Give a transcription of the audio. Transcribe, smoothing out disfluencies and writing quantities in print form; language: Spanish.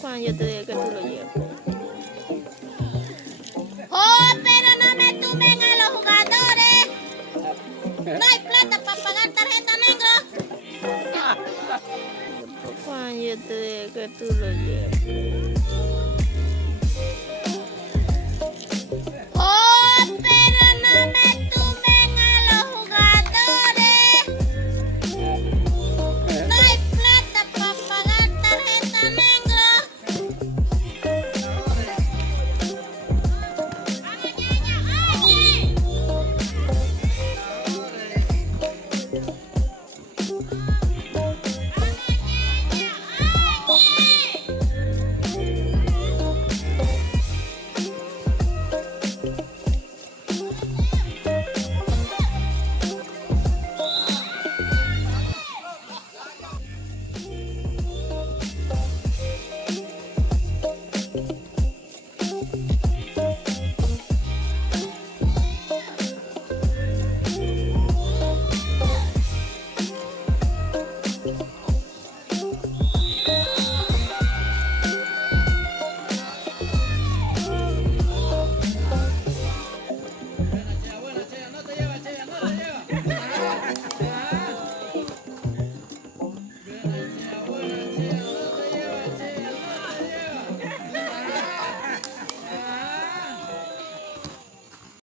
Cuando yo te diga que tú lo lleves. ¡Oh, pero no me tumben a los jugadores! No hay plata para pagar tarjeta negra. Cuando yo te diga que tú lo lleves. ¡Oh, pero no me tumben a los jugadores! No hay plata para pagar tarjeta negra. ¡Vamos, ñaña! ¡Oye!